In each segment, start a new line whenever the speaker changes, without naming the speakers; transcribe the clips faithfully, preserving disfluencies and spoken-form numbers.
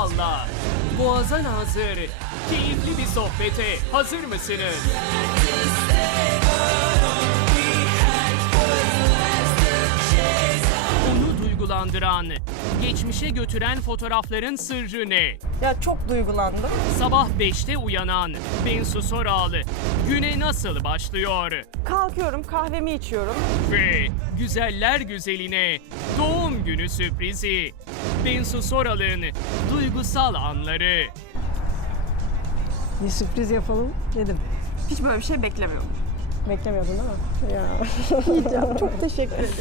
Soral'la Boğaz'a nazır keyifli bir sohbete hazır mısınız? Onu duygulandıran, geçmişe götüren fotoğrafların sırrı ne?
Ya çok duygulandım.
Sabah beşte uyanan Bensu Soral güne nasıl başlıyor?
Kalkıyorum, kahvemi içiyorum.
Ve güzeller güzeline doğum günü sürprizi. Bensu Soral'ın duygusal anları.
Bir sürpriz yapalım dedim.
Hiç böyle bir şey beklemiyordum.
Beklemiyordun değil mi? Ya.
Yiyeceğim. Çok teşekkür ederim.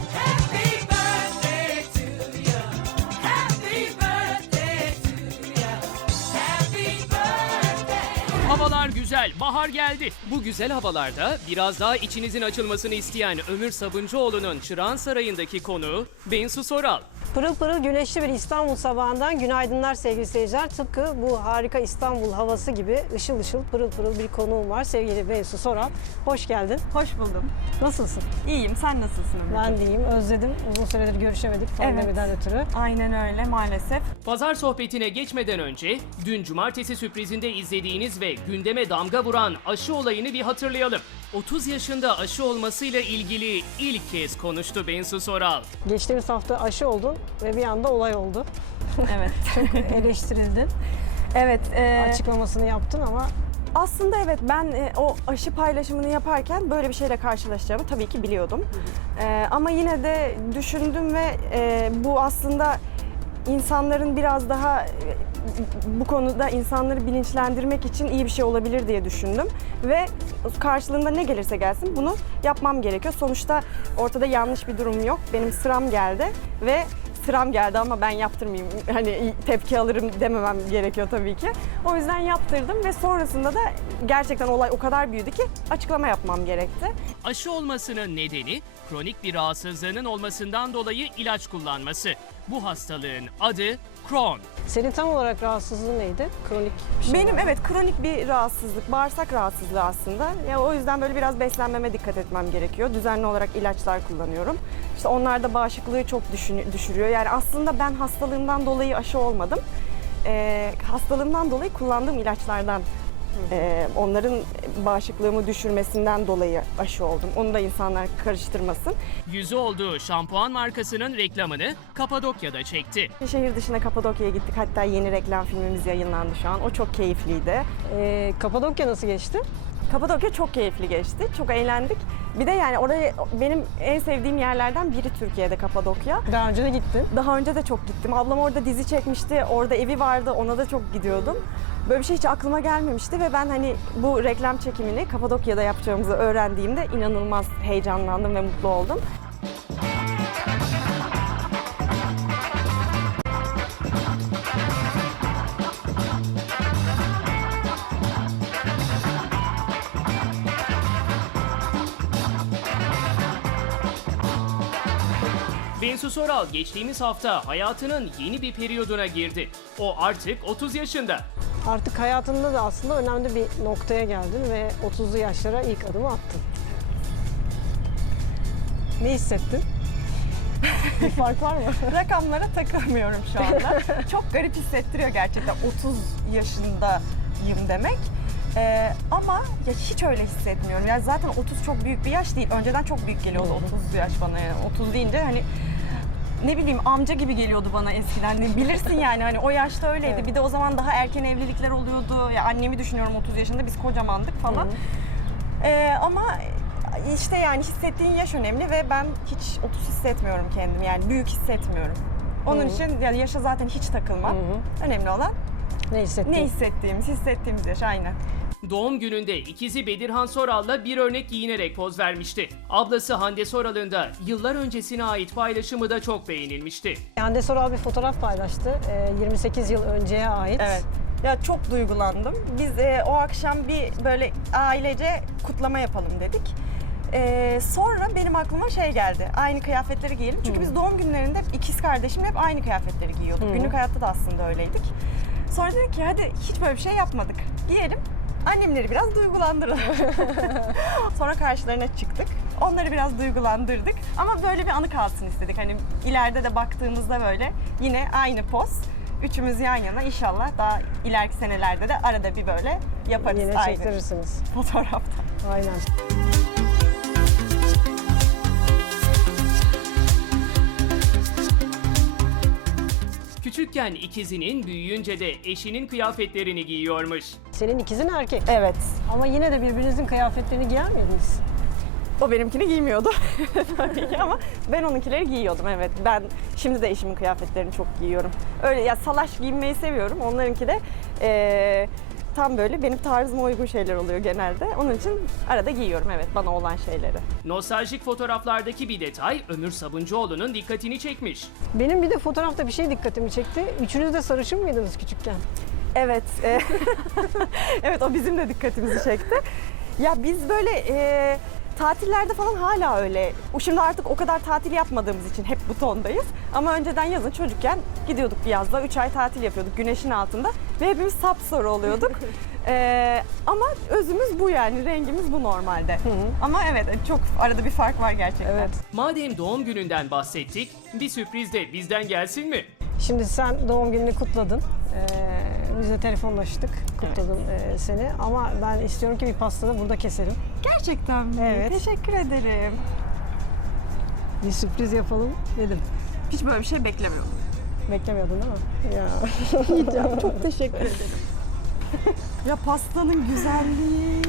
Havalar güzel, bahar geldi. Bu güzel havalarda biraz daha içinizin açılmasını isteyen Ömür Sabuncuoğlu'nun Çırağan Sarayı'ndaki konuğu Bensu Soral.
Pırıl pırıl güneşli bir İstanbul sabahından günaydınlar sevgili seyirciler. Tıpkı bu harika İstanbul havası gibi ışıl ışıl pırıl pırıl bir konuğum var. Sevgili Bensu Soral. Hoş geldin.
Hoş buldum.
Nasılsın?
İyiyim. Sen nasılsın Ömür?
Ben de iyiyim. Özledim. Uzun süredir görüşemedik pandemiden ötürü.
Aynen öyle maalesef.
Pazar sohbetine geçmeden önce dün cumartesi sürprizinde izlediğiniz ve gündeme damga vuran aşı olayını bir hatırlayalım. otuz yaşında aşı olmasıyla ilgili ilk kez konuştu Bensu Soral.
Geçtiğimiz hafta aşı oldun ve bir anda olay oldu.
Evet.
Eleştirildin.
evet. e,
Açıklamasını yaptın ama
Aslında evet ben e, o aşı paylaşımını yaparken böyle bir şeyle karşılaşacağımı tabii ki biliyordum. E, ama yine de düşündüm ve e, bu aslında insanların biraz daha e, bu konuda insanları bilinçlendirmek için iyi bir şey olabilir diye düşündüm. Ve karşılığında ne gelirse gelsin bunu yapmam gerekiyor. Sonuçta ortada yanlış bir durum yok. Benim sıram geldi ve sıram geldi ama ben yaptırmayayım, hani tepki alırım dememem gerekiyor tabii ki. O yüzden yaptırdım ve sonrasında da gerçekten olay o kadar büyüdü ki açıklama yapmam gerekti.
Aşı olmasının nedeni kronik bir rahatsızlığının olmasından dolayı ilaç kullanması. Bu hastalığın adı Crohn.
senin tam olarak rahatsızlığın neydi? Kronik bir şey
Benim
var.
evet kronik bir rahatsızlık, bağırsak rahatsızlığı aslında. Ya o yüzden böyle biraz beslenmeme dikkat etmem gerekiyor. Düzenli olarak ilaçlar kullanıyorum. İşte onlar da bağışıklığı çok düşün- düşürüyor. Yani aslında ben hastalığımdan dolayı aşı olmadım. Ee, hastalığımdan dolayı kullandığım ilaçlardan, e, onların bağışıklığımı düşürmesinden dolayı aşı oldum. Onu da insanlar karıştırmasın.
Yüzü olduğu şampuan markasının reklamını Kapadokya'da çekti.
Şehir dışına Kapadokya'ya gittik. Hatta yeni reklam filmimiz yayınlandı şu an. O çok keyifliydi.
Ee, Kapadokya nasıl geçti?
Kapadokya çok keyifli geçti. Çok eğlendik. Bir de yani oraya benim en sevdiğim yerlerden biri Türkiye'de Kapadokya.
Daha önce de gittin.
Daha önce de çok gittim. Ablam orada dizi çekmişti. Orada evi vardı. Ona da çok gidiyordum. Böyle bir şey hiç aklıma gelmemişti ve ben hani bu reklam çekimini Kapadokya'da yapacağımızı öğrendiğimde inanılmaz heyecanlandım ve mutlu oldum.
Bensu Soral geçtiğimiz hafta hayatının yeni bir periyoduna girdi. O artık otuz yaşında.
Artık hayatında da aslında önemli bir noktaya geldin ve otuzlu yaşlara ilk adımı attın. Ne hissettin? Bir fark var mı?
Rakamlara takılmıyorum şu anda. Çok garip hissettiriyor gerçekten otuz yaşındayım demek. Ee, ama ya hiç öyle hissetmiyorum. Yani zaten otuz çok büyük bir yaş değil. Önceden çok büyük geliyordu otuz yaş bana yani. otuz deyince hani ne bileyim amca gibi geliyordu bana eskiden. Hani bilirsin yani hani o yaşta öyleydi.
Evet.
Bir de o zaman daha erken evlilikler oluyordu. Ya annemi düşünüyorum otuz yaşında biz kocamandık falan. Ee, ama işte yani hissettiğin yaş önemli ve ben hiç otuz hissetmiyorum kendimi. Yani büyük hissetmiyorum. Onun
Hı hı.
için yani yaşa zaten hiç takılmam.
Hı hı.
Önemli olan
Ne hissettin?
ne hissettiğimiz, hissettiğimiz yaş aynen.
Doğum gününde ikizi Bedirhan Soral'la bir örnek giyinerek poz vermişti. Ablası Hande Soral'ın da yıllar öncesine ait paylaşımı da çok beğenilmişti.
Hande Soral bir fotoğraf paylaştı. Ee, yirmi sekiz yıl önceye ait.
Evet. Ya çok duygulandım. Biz e, o akşam bir böyle ailece kutlama yapalım dedik. E, sonra benim aklıma şey geldi. Aynı kıyafetleri giyelim. Çünkü biz doğum günlerinde ikiz kardeşimle hep aynı kıyafetleri giyiyorduk.
Hı.
Günlük hayatta da aslında öyleydik. Sonra dedik ki hadi hiç böyle bir şey yapmadık. Giyelim. Annemleri biraz duygulandıralım. Sonra karşılarına çıktık. Onları biraz duygulandırdık. Ama böyle bir anı kalsın istedik. Hani ileride de baktığımızda böyle yine aynı poz. üçümüz yan yana inşallah daha ileriki senelerde de arada bir böyle yaparız
Yine
aynı
çektirirsiniz.
fotoğrafta.
Aynen.
Küçükken ikizinin, büyüyünce de eşinin kıyafetlerini giyiyormuş.
Senin ikizin erkek.
Evet.
Ama yine de birbirinizin kıyafetlerini giyer miydiniz?
O benimkini giymiyordu tabii ki ama ben onunkileri giyiyordum, evet. Ben şimdi de eşimin kıyafetlerini çok giyiyorum. Öyle ya, salaş giyinmeyi seviyorum. Onlarınki de eee, tam böyle benim tarzıma uygun şeyler oluyor genelde. Onun için arada giyiyorum, evet, bana olan şeyleri.
Nostaljik fotoğraflardaki bir detay Ömür Sabuncuoğlu'nun dikkatini çekmiş.
Benim bir de fotoğrafta bir şey dikkatimi çekti. Üçünüz de sarışın mıydınız küçükken?
Evet, e, evet, o bizim de dikkatimizi çekti. Ya biz böyle e, tatillerde falan hala öyle. Şimdi artık o kadar tatil yapmadığımız için hep bu tondayız. Ama önceden yazın çocukken gidiyorduk bir yazda. Üç ay tatil yapıyorduk güneşin altında. Ve hepimiz sapsarı oluyorduk. E, ama özümüz bu yani, rengimiz bu normalde. Ama evet, çok arada bir fark var gerçekten.
Evet.
Madem doğum gününden bahsettik, bir sürpriz de bizden gelsin mi?
Şimdi sen doğum gününü kutladın. Ee, biz de telefonlaştık. Kutladım e, seni. Ama ben istiyorum ki bir pastanı burada keselim.
Gerçekten mi?
Evet.
Teşekkür ederim.
Bir sürpriz yapalım dedim.
Hiç böyle bir şey beklemiyordum.
Beklemiyordun değil mi? Ya.
Yiyeceğim. Çok teşekkür ederim. Ya pastanın güzelliği.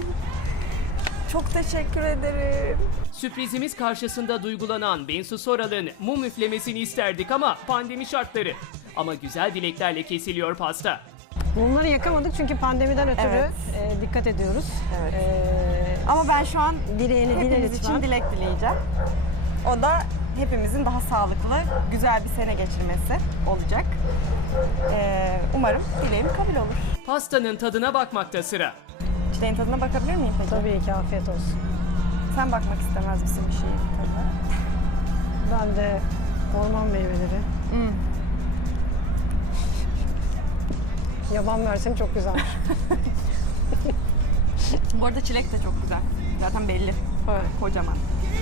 Çok teşekkür ederim.
Sürprizimiz karşısında duygulanan Bensu Soral'ın mum üflemesini isterdik ama pandemi şartları. Ama güzel dileklerle kesiliyor pasta.
Bunları yakamadık çünkü pandemiden ötürü
Evet.
e, dikkat ediyoruz.
Evet.
Ee,
Ama ben şu an
dileğini dile
hepimiz
lütfen.
için dilek dileyeceğim. O da hepimizin daha sağlıklı, güzel bir sene geçirmesi olacak. Ee, umarım dileğim kabul olur.
Pastanın tadına bakmakta sıra.
Çileğin tadına bakabilir miyim peki?
Tabii ki afiyet olsun.
Sen bakmak istemez misin bir şeyin tadına?
Ben de orman meyveleri.
Hmm.
Yaban mersini çok güzelmiş.
Bu arada çilek de çok güzel. Zaten belli. Böyle kocaman.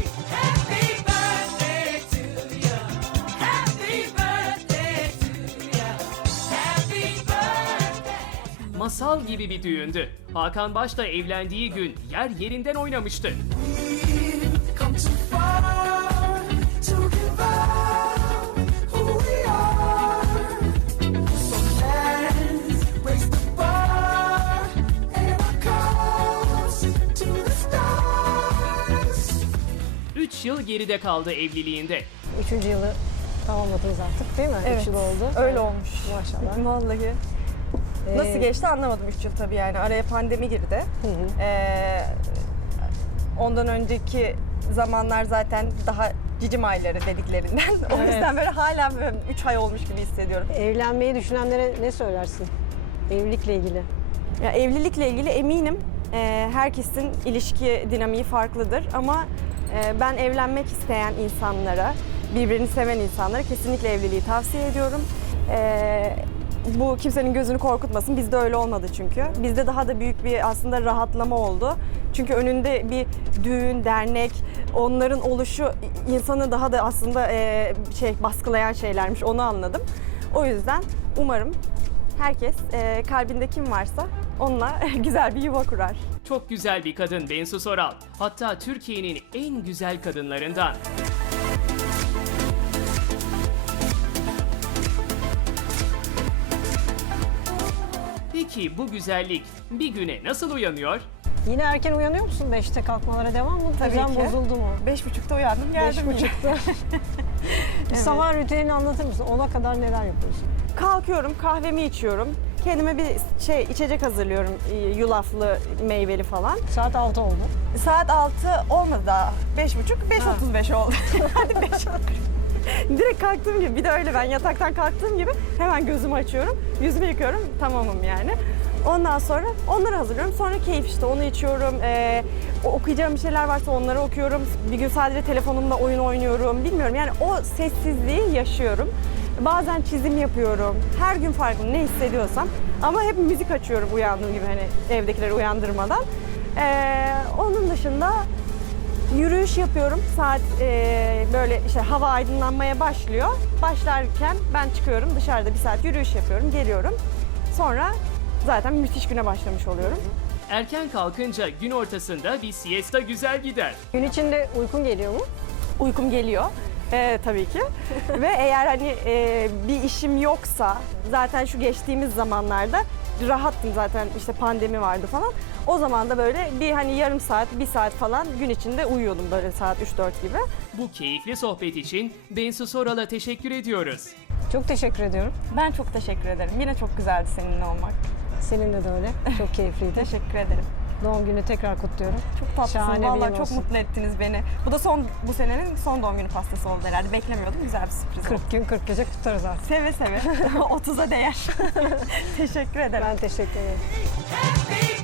Masal gibi bir düğündü. Hakan Baş'la evlendiği gün yer yerinden oynamıştı.
Come too far to give up who we are. So let's raise the bar and our cause to the stars.
Üç yıl geride kaldı evliliğinde.
Üçüncü yılı tamamladınız artık değil mi?
Evet,
Üç yıl oldu.
öyle olmuş.
Maşallah.
Vallahi.
Ee,
Nasıl geçti anlamadım üç yıl tabii yani. Araya pandemi girdi.
Hı hı.
Ee, ondan önceki zamanlar zaten daha cicim ayları dediklerinden. O
Evet.
yüzden böyle hala üç ay olmuş gibi hissediyorum.
Evlenmeyi düşünenlere ne söylersin? Evlilikle ilgili.
Ya evlilikle ilgili eminim e, herkesin ilişki dinamiği farklıdır ama e, ben evlenmek isteyen insanlara, birbirini seven insanlara kesinlikle evliliği tavsiye ediyorum. E, bu kimsenin gözünü korkutmasın. Bizde öyle olmadı çünkü. Bizde daha da büyük bir aslında rahatlama oldu. Çünkü önünde bir düğün, dernek, onların oluşu insanı daha da aslında e, şey baskılayan şeylermiş. Onu anladım. O yüzden umarım herkes e, kalbinde kim varsa onunla güzel bir yuva kurar.
Çok güzel bir kadın Bensu Soral. Hatta Türkiye'nin en güzel kadınlarından. Peki bu güzellik bir güne nasıl uyanıyor?
Yine erken uyanıyor musun? Beşte kalkmalara devam mı?
Tabii
Düzen
ki.
bozuldu mu?
Beş buçukta uyandım geldim.
Beş
yine.
buçukta. Bir sabah rutinini anlatır mısın? Ona kadar neler yapıyorsun?
Kalkıyorum, kahvemi içiyorum. Kendime bir şey içecek hazırlıyorum, e, yulaflı, meyveli falan.
Saat altı oldu.
Saat altı olmadı daha. Beş buçuk, beş
Ha.
otuz beş oldu. Hadi beş. Direkt kalktığım gibi, bir de öyle ben yataktan kalktığım gibi hemen gözümü açıyorum, yüzümü yıkıyorum, tamamım yani. Ondan sonra onları hazırlıyorum. Sonra keyif işte, onu içiyorum. Ee, okuyacağım bir şeyler varsa onları okuyorum. Bir gün sadece telefonumda oyun oynuyorum. Bilmiyorum yani, o sessizliği yaşıyorum. Bazen çizim yapıyorum. Her gün farklı ne hissediyorsam. Ama hep müzik açıyorum uyandığım gibi, hani evdekileri uyandırmadan. Ee, onun dışında Yürüyüş yapıyorum. Saat e, böyle işte hava aydınlanmaya başlıyor. Başlarken ben çıkıyorum dışarıda bir saat yürüyüş yapıyorum, geliyorum. Sonra zaten müthiş güne başlamış oluyorum.
Erken kalkınca gün ortasında bir siesta güzel gider.
Gün içinde uykun geliyor mu?
Uykum geliyor. Ee, tabii ki. Ve eğer hani e, bir işim yoksa zaten şu geçtiğimiz zamanlarda rahattım zaten işte pandemi vardı falan. O zaman da böyle bir hani yarım saat, bir saat falan gün içinde uyuyordum böyle saat üç dört gibi.
Bu keyifli sohbet için Bensu Soral'a teşekkür ediyoruz.
Çok teşekkür ediyorum.
Ben çok teşekkür ederim. Yine çok güzeldi seninle olmak.
Seninle de öyle. Çok keyifliydi.
Teşekkür ederim.
Doğum günü tekrar kutluyorum.
Çok tatlısın.
Şahane bir
Vallahi
yıl
çok
olsun.
mutlu ettiniz beni. Bu da son bu senenin son doğum günü pastası oldu herhalde. Beklemiyordum. Güzel bir sürpriz oldu.
kırk gün kırk gece kutlarız artık.
Seve seve. otuza değer. Teşekkür ederim.
Ben teşekkür ederim.
Happy